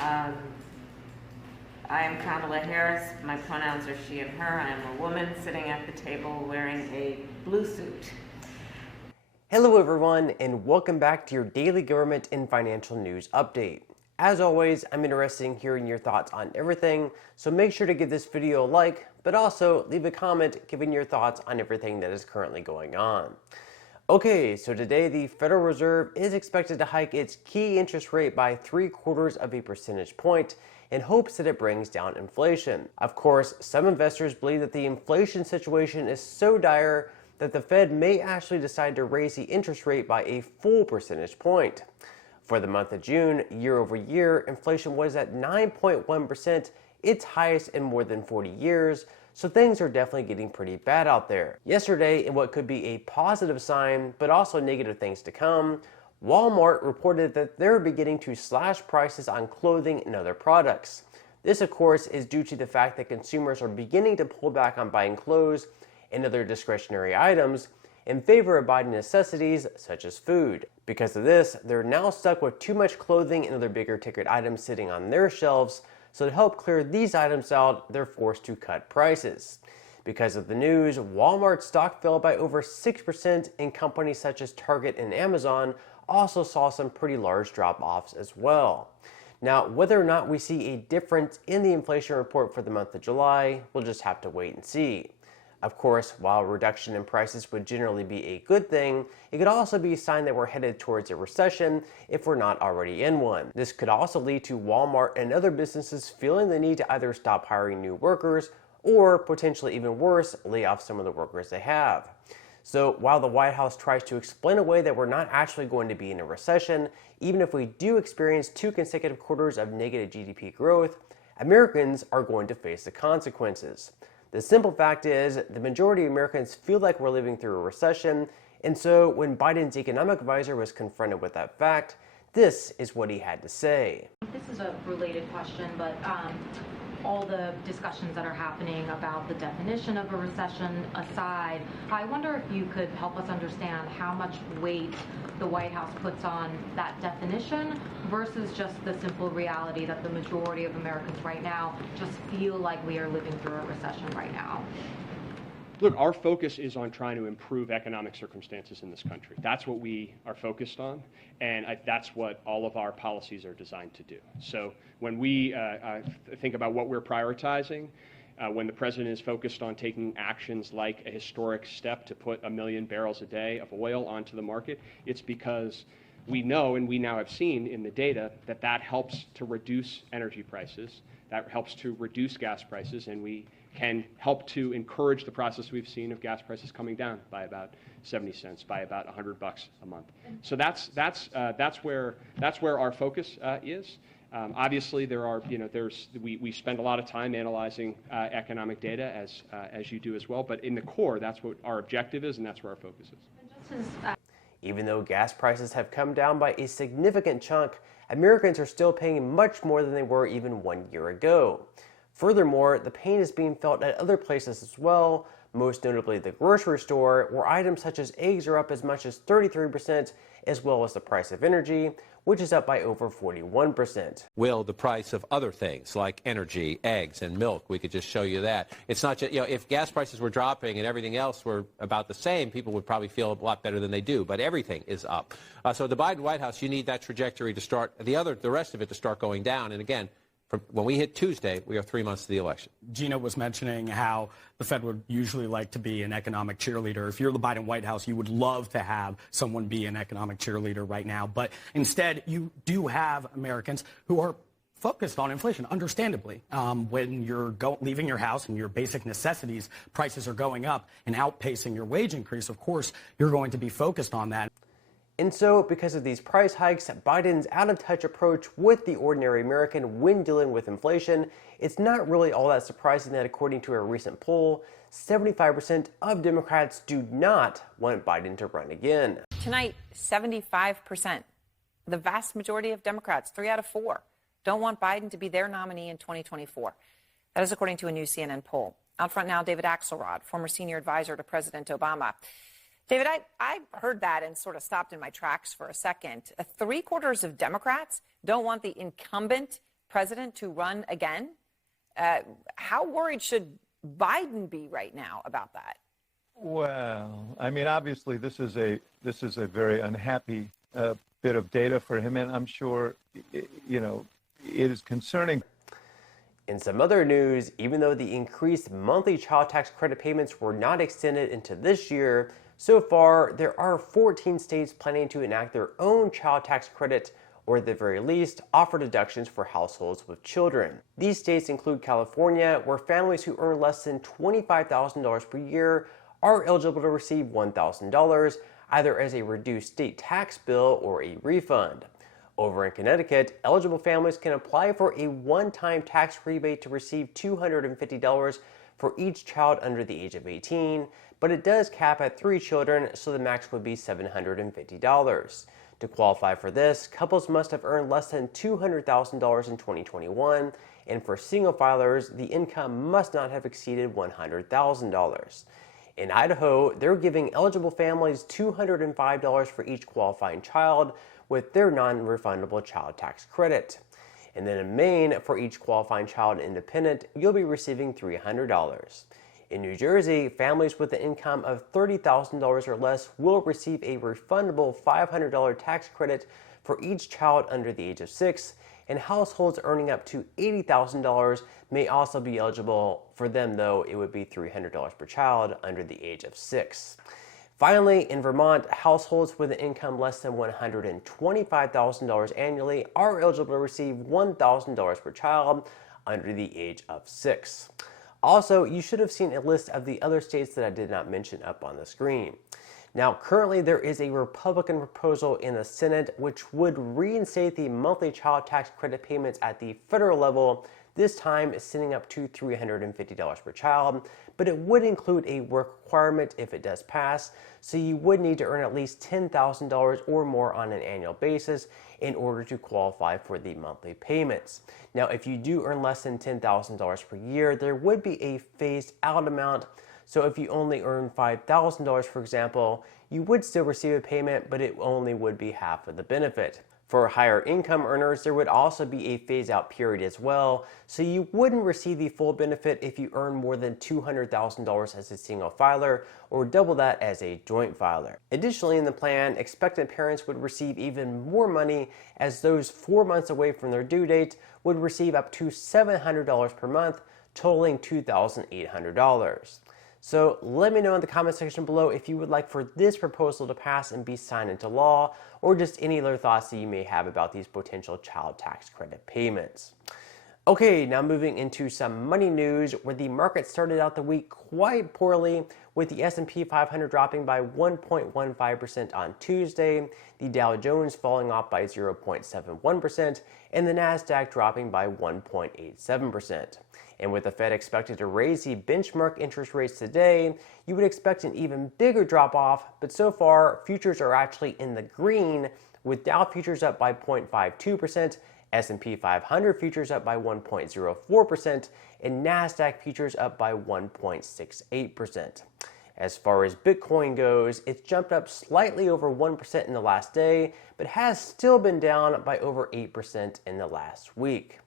Um, I am Kamala Harris. My pronouns are she and her. I am a woman sitting at the table wearing a blue suit. Hello everyone, and welcome back to your daily government and financial news update. As always, I'm interested in hearing your thoughts on everything, so make sure to give this video a like, but also leave a comment giving your thoughts on everything that is currently going on. Okay, so today the Federal Reserve is expected to hike its key interest rate by 0.75 percentage point in hopes that it brings down inflation. Of course, some investors believe that the inflation situation is so dire that the Fed may actually decide to raise the interest rate by a full percentage point. For the month of June, year over year, inflation was at 9.1%, its highest in more than 40 years, so things are definitely getting pretty bad out there. Yesterday, in what could be a positive sign, but also negative things to come, Walmart reported that they're beginning to slash prices on clothing and other products. This, of course, is due to the fact that consumers are beginning to pull back on buying clothes and other discretionary items in favor of buying necessities such as food. Because of this, they're now stuck with too much clothing and other bigger ticket items sitting on their shelves, so to help clear these items out, they're forced to cut prices. Because of the news, Walmart's stock fell by over 6%, and companies such as Target and Amazon also saw some pretty large drop-offs as well. Now, whether or not we see a difference in the inflation report for the month of July, we'll just have to wait and see. Of course, while a reduction in prices would generally be a good thing, it could also be a sign that we're headed towards a recession if we're not already in one. This could also lead to Walmart and other businesses feeling the need to either stop hiring new workers or, potentially even worse, lay off some of the workers they have. So while the White House tries to explain away that we're not actually going to be in a recession, even if we do experience 2 consecutive quarters of negative GDP growth, Americans are going to face the consequences. The simple fact is, the majority of Americans feel like we're living through a recession, and so when Biden's economic advisor was confronted with that fact, this is what he had to say. This is a related question, but all the discussions that are happening about the definition of a recession aside, I wonder if you could help us understand how much weight the White House puts on that definition versus just the simple reality that the majority of Americans right now just feel like we are living through a recession right now. Look, our focus is on trying to improve economic circumstances in this country. That's what we are focused on, and that's what all of our policies are designed to do. So when we think about what we're prioritizing, when the president is focused on taking actions like a historic step to put 1 million barrels a day of oil onto the market, it's because we know, and we now have seen in the data, that that helps to reduce energy prices, that helps to reduce gas prices, and we can help to encourage the process we've seen of gas prices coming down by about 70 cents, by about $100 a month. So that's where our focus is. Obviously, we spend a lot of time analyzing economic data, as you do as well. But in the core, that's what our objective is, and that's where our focus is. Even though gas prices have come down by a significant chunk, Americans are still paying much more than they were even 1 year ago. Furthermore, the pain is being felt at other places as well, most notably the grocery store, where items such as eggs are up as much as 33%, as well as the price of energy, which is up by over 41%. Will the price of other things like energy, eggs, and milk, we could just show you that. It's not just, if gas prices were dropping and everything else were about the same, people would probably feel a lot better than they do, but everything is up. So the Biden White House, you need that trajectory to start, the rest of it to start going down, and again, when we hit Tuesday, we are 3 months to the election. Gina was mentioning how the Fed would usually like to be an economic cheerleader. If you're the Biden White House, you would love to have someone be an economic cheerleader right now. But instead, you do have Americans who are focused on inflation, understandably. When you're leaving your house and your basic necessities, prices are going up and outpacing your wage increase, of course, you're going to be focused on that. And so, because of these price hikes, Biden's out-of-touch approach with the ordinary American when dealing with inflation, it's not really all that surprising that according to a recent poll, 75% of Democrats do not want Biden to run again. Tonight, 75%, the vast majority of Democrats, 3 out of 4, don't want Biden to be their nominee in 2024. That is according to a new CNN poll. Out front now, David Axelrod, former senior advisor to President Obama. David, I heard that and sort of stopped in my tracks for a second. 3/4 of Democrats don't want the incumbent president to run again. How worried should Biden be right now about that? Well, I mean, obviously, this is a very unhappy bit of data for him, and I'm sure, it is concerning. In some other news, even though the increased monthly child tax credit payments were not extended into this year, so far there are 14 states planning to enact their own child tax credit, or at the very least, offer deductions for households with children. These states include California, where families who earn less than $25,000 per year are eligible to receive $1,000, either as a reduced state tax bill or a refund. Over in Connecticut, eligible families can apply for a one-time tax rebate to receive $250 for each child under the age of 18, but it does cap at 3 children, so the max would be $750. To qualify for this, couples must have earned less than $200,000 in 2021, and for single filers, the income must not have exceeded $100,000. In Idaho, they're giving eligible families $205 for each qualifying child with their non-refundable child tax credit. And then in Maine, for each qualifying child independent, you'll be receiving $300. In New Jersey, families with an income of $30,000 or less will receive a refundable $500 tax credit for each child under the age of 6, and households earning up to $80,000 may also be eligible. For them, though, it would be $300 per child under the age of 6. Finally, in Vermont, households with an income less than $125,000 annually are eligible to receive $1,000 per child under the age of 6. Also, you should have seen a list of the other states that I did not mention up on the screen. Now, currently there is a Republican proposal in the Senate which would reinstate the monthly child tax credit payments at the federal level, this time sending up to $350 per child, but it would include a work requirement if it does pass, so you would need to earn at least $10,000 or more on an annual basis in order to qualify for the monthly payments. Now, if you do earn less than $10,000 per year, there would be a phased out amount. So if you only earn $5,000, for example, you would still receive a payment, but it only would be half of the benefit. For higher income earners, there would also be a phase-out period as well, so you wouldn't receive the full benefit if you earn more than $200,000 as a single filer, or double that as a joint filer. Additionally, in the plan, expectant parents would receive even more money, as those 4 months away from their due date would receive up to $700 per month, totaling $2,800. So let me know in the comment section below if you would like for this proposal to pass and be signed into law, or just any other thoughts that you may have about these potential child tax credit payments. Okay, now moving into some money news, where the market started out the week quite poorly, with the S&P 500 dropping by 1.15% on Tuesday, the Dow Jones falling off by 0.71%, and the Nasdaq dropping by 1.87%. And with the Fed expected to raise the benchmark interest rates today, you would expect an even bigger drop-off, but so far, futures are actually in the green, with Dow futures up by 0.52%, S&P 500 futures up by 1.04%, and Nasdaq futures up by 1.68%. As far as Bitcoin goes, it's jumped up slightly over 1% in the last day, but has still been down by over 8% in the last week.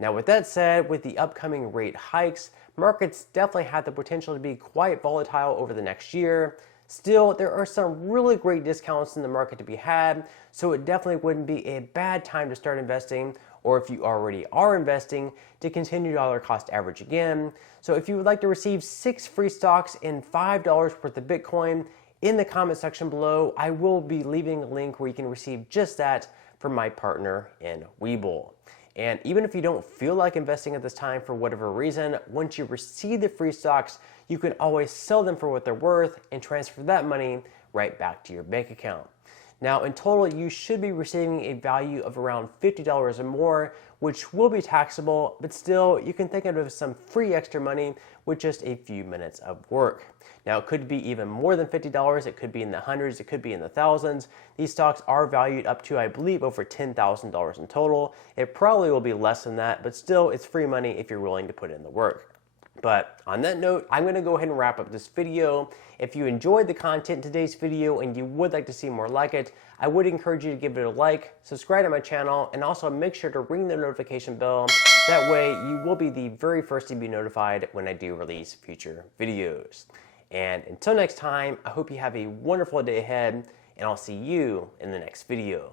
Now, with that said, with the upcoming rate hikes, markets definitely have the potential to be quite volatile over the next year. Still, there are some really great discounts in the market to be had, so it definitely wouldn't be a bad time to start investing, or if you already are investing, to continue dollar cost average again. So if you would like to receive 6 free stocks and $5 worth of Bitcoin, in the comment section below, I will be leaving a link where you can receive just that from my partner in Webull. And even if you don't feel like investing at this time for whatever reason, once you receive the free stocks, you can always sell them for what they're worth and transfer that money right back to your bank account. Now, in total, you should be receiving a value of around $50 or more, which will be taxable, but still, you can think of it as some free extra money with just a few minutes of work. Now, it could be even more than $50, it could be in the hundreds, it could be in the thousands. These stocks are valued up to, I believe, over $10,000 in total. It probably will be less than that, but still, it's free money if you're willing to put in the work. But on that note, I'm going to go ahead and wrap up this video. If you enjoyed the content in today's video and you would like to see more like it, I would encourage you to give it a like, subscribe to my channel, and also make sure to ring the notification bell. That way you will be the very first to be notified when I do release future videos. And until next time, I hope you have a wonderful day ahead, and I'll see you in the next video.